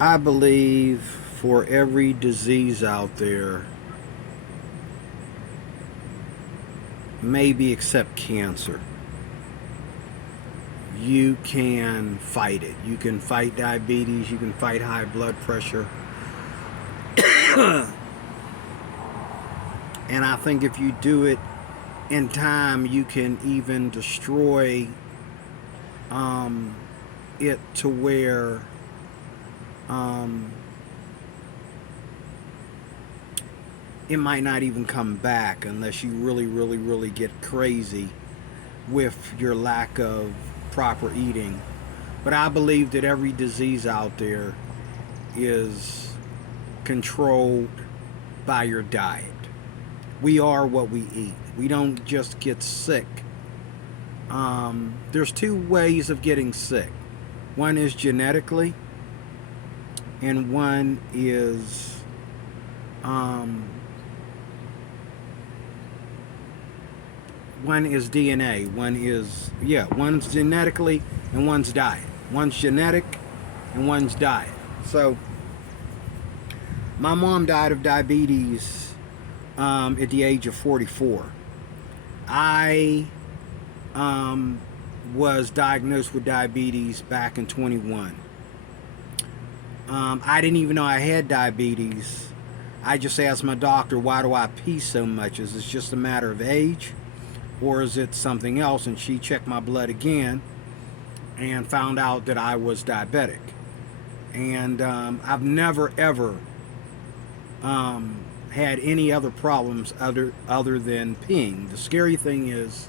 I believe for every disease out there, maybe except cancer, you can fight it. You can fight diabetes, you can fight high blood pressure. And I think if you do it in time, you can even destroy um, it to where um, it might not even come back unless you really, really, really get crazy with your lack of proper eating. But I believe that every disease out there is controlled by your diet. We are what we eat. We don't just get sick. There's two ways of getting sick. One is genetically, and um, one is DNA. One's genetically and one's diet. One's genetic and one's diet. So my mom died of diabetes at the age of 44. I was diagnosed with diabetes back in 21. I didn't even know I had diabetes. I just asked my doctor, why do I pee so much? Is this just a matter of age or is it something else? And she checked my blood again and found out that I was diabetic. And I've never ever had any other problems other than peeing. The scary thing is,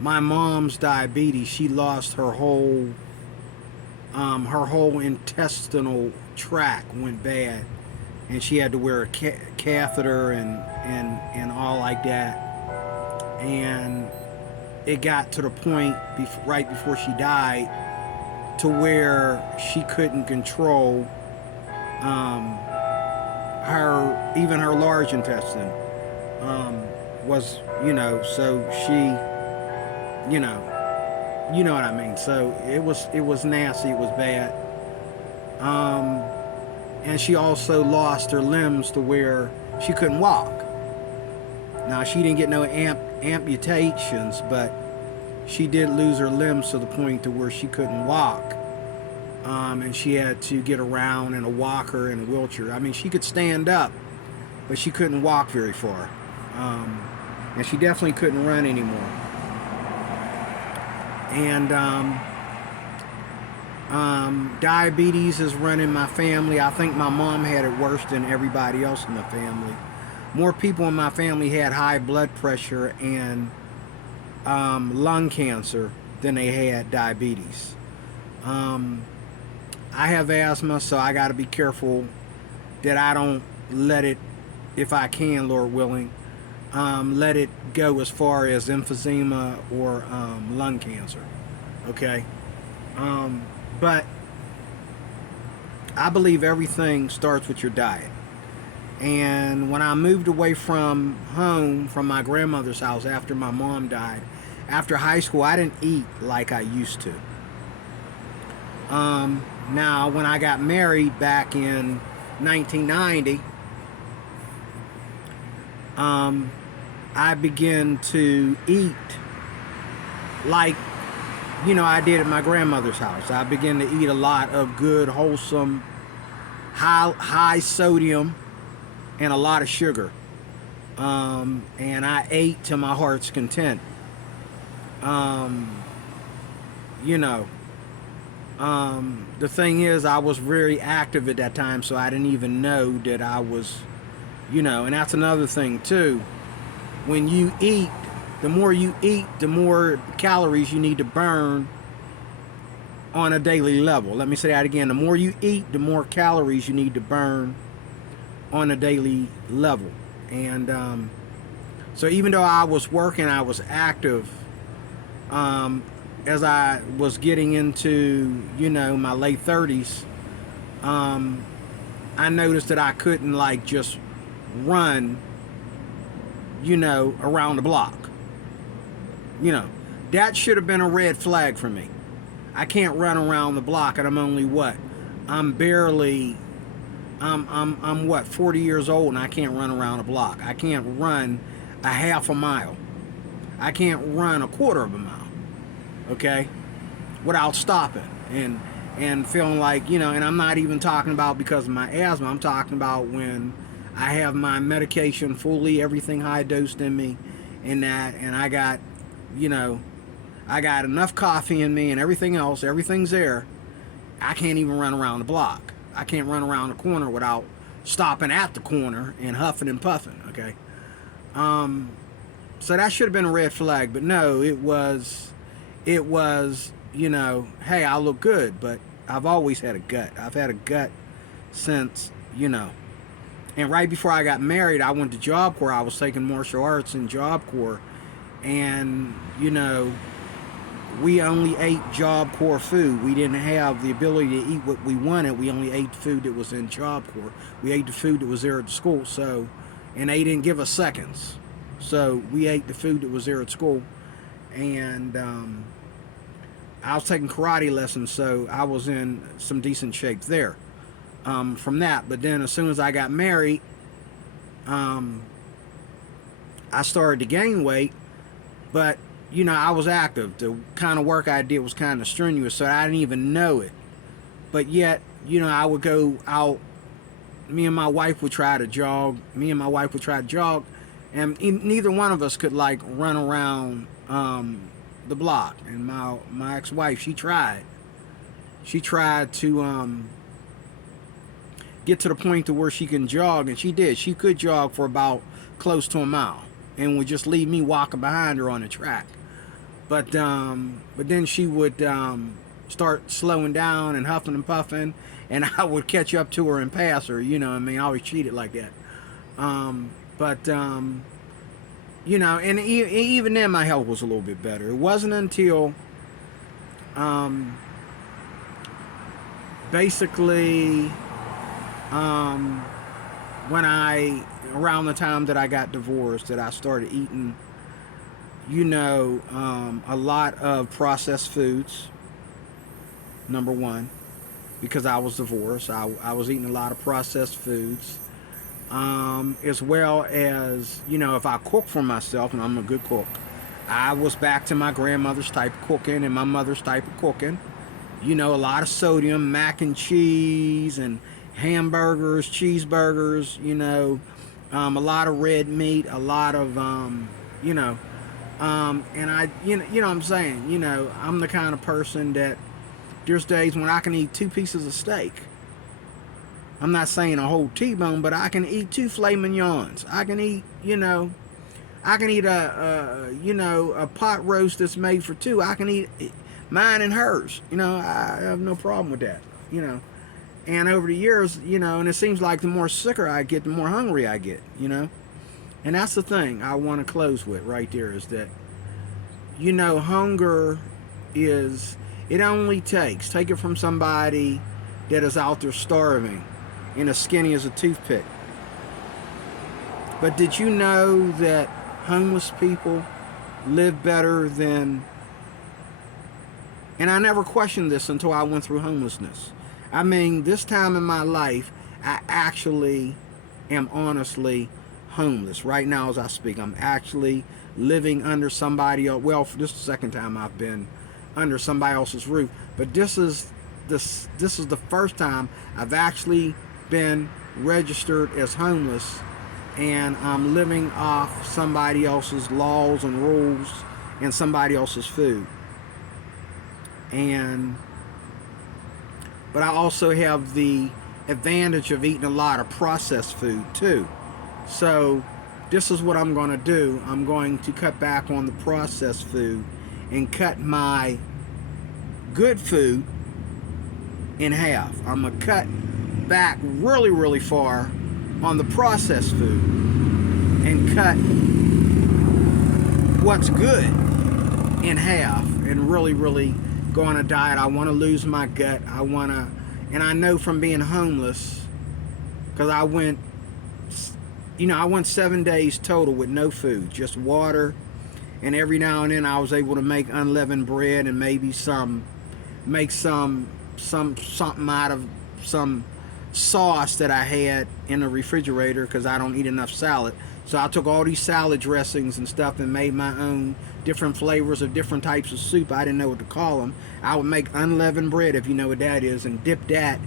my mom's diabetes. She lost her whole intestinal tract went bad, and she had to wear a catheter and all like that. And it got to the point right before she died to where she couldn't control um, her large intestine was, so she, you know what I mean. So it was nasty, it was bad. um, and she also lost her limbs to where she couldn't walk. Now she didn't get no amputations, but she did lose her limbs to the point to where she couldn't walk. And she had to get around in a walker and a wheelchair. I mean, she could stand up, but she couldn't walk very far. Um, and she definitely couldn't run anymore. And diabetes is running my family. I think my mom had it worse than everybody else in the family. More people in my family had high blood pressure and lung cancer than they had diabetes. Um, I have asthma, so I got to be careful that I don't let it, if I can, Lord willing, let it go as far as emphysema or lung cancer. Okay? But I believe everything starts with your diet. And when I moved away from home, from my grandmother's house after my mom died, after high school, I didn't eat like I used to. Now, when I got married back in 1990, I began to eat like, I did at my grandmother's house. I began to eat a lot of good, wholesome, high sodium, and a lot of sugar. And I ate to my heart's content. Um, you know, the thing is, I was very active at that time, so I didn't even know that I was, and that's another thing too. When you eat, the more you eat, the more calories you need to burn on a daily level. Let me say that again. The more you eat, the more calories you need to burn on a daily level. And so even though I was working, I was active, um, as I was getting into, my late 30s, um, I noticed that I couldn't like just run, around the block. You know, that should have been a red flag for me. I can't run around the block, and I'm only what, I'm barely, I'm what, 40 years old, and I can't run around a block. I can't run a half a mile. I can't run a quarter of a mile, okay, without stopping and feeling like, and I'm not even talking about because of my asthma. I'm talking about when I have my medication fully, everything high dosed in me, and I got, you know, I got enough coffee in me and everything else, everything's there. I can't even run around the block. I can't run around the corner without stopping at the corner and huffing and puffing, okay? Um, so that should have been a red flag, but no, it was, hey, I look good, but I've always had a gut. I've had a gut since, and right before I got married, I went to Job Corps. I was taking martial arts in Job Corps, and, we only ate Job Corps food. We didn't have the ability to eat what we wanted. We only ate food that was in Job Corps. We ate the food that was there at the school. So, and they didn't give us seconds. So we ate the food that was there at school. And I was taking karate lessons, so I was in some decent shape there from that. But then as soon as I got married, I started to gain weight. But I was active. The kind of work I did was kind of strenuous, so I didn't even know it. But yet, I would go out. Me and my wife would try to jog. And neither one of us could like run around the block. And my ex-wife, she tried to get to the point to where she can jog, and she did. She could jog for about close to a mile, and would just leave me walking behind her on the track. But then she would start slowing down and huffing and puffing, and I would catch up to her and pass her. I always treat it like that. And even then my health was a little bit better. It wasn't until basically when around the time that I got divorced, that I started eating a lot of processed foods, number one, because I was divorced. I was eating a lot of processed foods, as well as, if I cook for myself, and I'm a good cook, I was back to my grandmother's type of cooking and my mother's type of cooking. A lot of sodium, mac and cheese, and hamburgers, cheeseburgers, a lot of red meat, a lot of, and I, what I'm saying, I'm the kind of person that there's days when I can eat 2 pieces of steak. I'm not saying a whole T-bone, but I can eat 2 filet mignons. I can eat, a pot roast that's made for 2. I can eat mine and hers. I have no problem with that. And over the years, and it seems like the more sicker I get, the more hungry I get. And that's the thing I want to close with right there, is that, hunger is, it only takes, take it from somebody that is out there starving and as skinny as a toothpick. But did you know that homeless people live better than, and I never questioned this until I went through homelessness. I mean, this time in my life, I actually am honestly homeless. Right now as I speak, I'm actually living under somebody else. Well, this is the second time I've been under somebody else's roof, but this is the first time I've actually been registered as homeless, and I'm living off somebody else's laws and rules and somebody else's food. But I also have the advantage of eating a lot of processed food too. So this is what I'm going to do. I'm going to cut back on the processed food and cut my good food in half. I'm going to cut back really, really far on the processed food and cut what's good in half, and really, really go on a diet. I want to lose my gut. And I know from being homeless, because I went 7 days total with no food, just water, and every now and then I was able to make unleavened bread and maybe make something out of some sauce that I had in the refrigerator because I don't eat enough salad. So I took all these salad dressings and stuff and made my own different flavors of different types of soup. I didn't know what to call them. I would make unleavened bread, if you know what that is, and dip that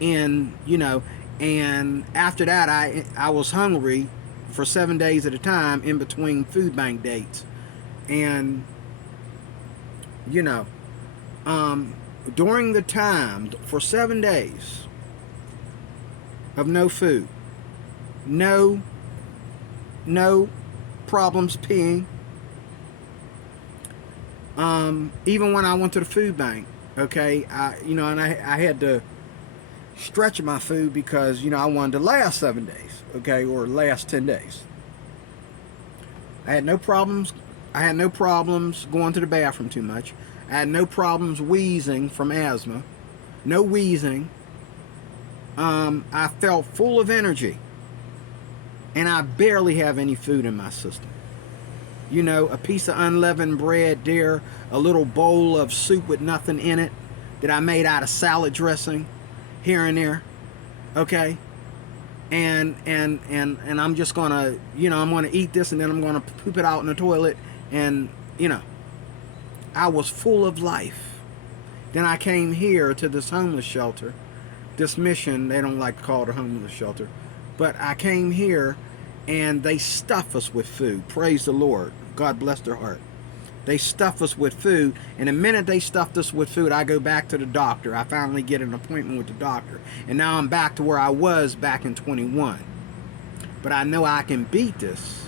in, you know. And after that, I was hungry for 7 days at a time in between food bank dates. And, you know, during the time for 7 days of no food, no problems peeing, even when I went to the food bank, okay, and I had to stretch my food because, I wanted to last 7 days, okay, or last 10 days. I had no problems going to the bathroom too much. I had no problems wheezing from asthma. No wheezing. I felt full of energy. And I barely have any food in my system. A piece of unleavened bread there, a little bowl of soup with nothing in it that I made out of salad dressing here and there. Okay? And I'm just gonna, I'm gonna eat this and then I'm gonna poop it out in the toilet. And, I was full of life. Then I came here to this homeless shelter. This mission, they don't like to call it a homeless shelter. But I came here and they stuff us with food. Praise the Lord. God bless their heart. They stuff us with food. And the minute they stuffed us with food, I go back to the doctor. I finally get an appointment with the doctor. And now I'm back to where I was back in 21. But I know I can beat this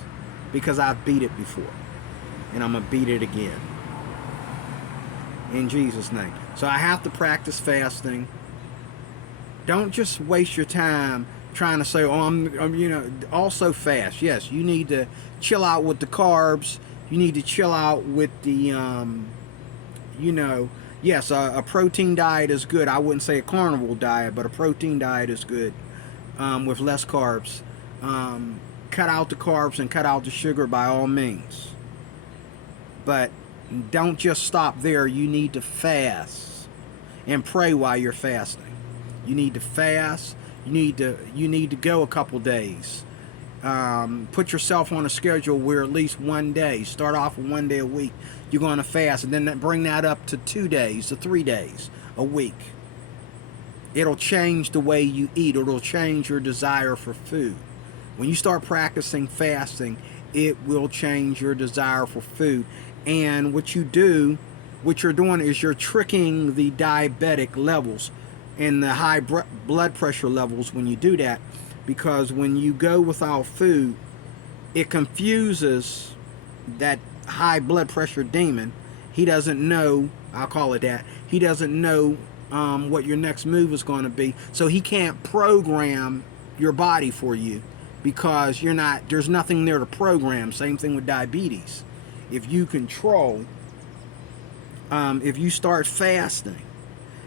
because I've beat it before. And I'm going to beat it again. In Jesus' name. So I have to practice fasting. Don't just waste your time trying to say, I'm also fast. Yes, you need to chill out with the carbs. You need to chill out with the, yes, a protein diet is good. I wouldn't say a carnivore diet, but a protein diet is good with less carbs. Cut out the carbs and cut out the sugar by all means. But don't just stop there. You need to fast and pray while you're fasting. You need to fast. You need to go a couple days. Put yourself on a schedule where at least one day, start off with 1 day a week, you're going to fast, and then bring that up to 2 days, to 3 days a week. It'll change the way you eat. It'll change your desire for food. When you start practicing fasting, it will change your desire for food. And what you're doing is you're tricking the diabetic levels and the high blood pressure levels when you do that, because when you go without food, it confuses that high blood pressure demon. He doesn't know, I'll call it that, he doesn't know what your next move is going to be, so he can't program your body for you because there's nothing there to program. Same thing with diabetes. If you control, if you start fasting.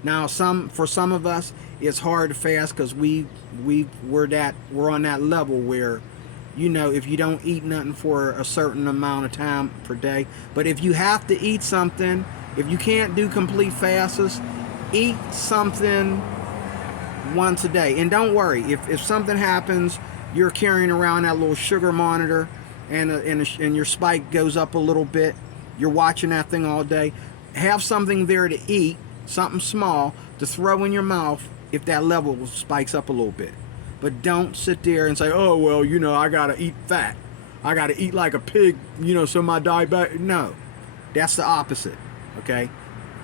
Now, for some of us, it's hard to fast because we're on that level where, if you don't eat nothing for a certain amount of time per day. But if you have to eat something, if you can't do complete fasts, eat something once a day. And don't worry, if something happens, you're carrying around that little sugar monitor and your spike goes up a little bit, you're watching that thing all day, have something there to eat, something small to throw in your mouth if that level spikes up a little bit. But don't sit there and say, oh, well, I gotta eat fat, I gotta eat like a pig, so my diabetes. No, that's the opposite. Okay,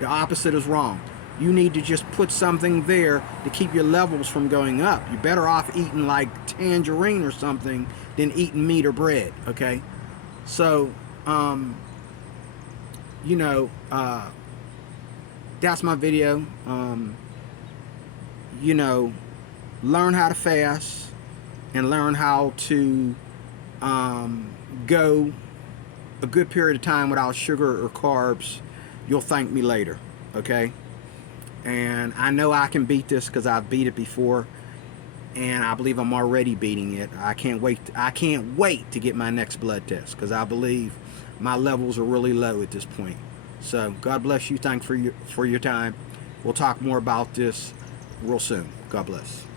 the opposite is wrong. You need to just put something there to keep your levels from going up. You're better off eating like tangerine or something than eating meat or bread. Okay, so that's my video. Learn how to fast and learn how to go a good period of time without sugar or carbs. You'll thank me later. Okay, and I know I can beat this because I've beat it before, and I believe I'm already beating it. I can't wait to get my next blood test because I believe my levels are really low at this point. So God bless you. Thanks for your time. We'll talk more about this real soon. God bless.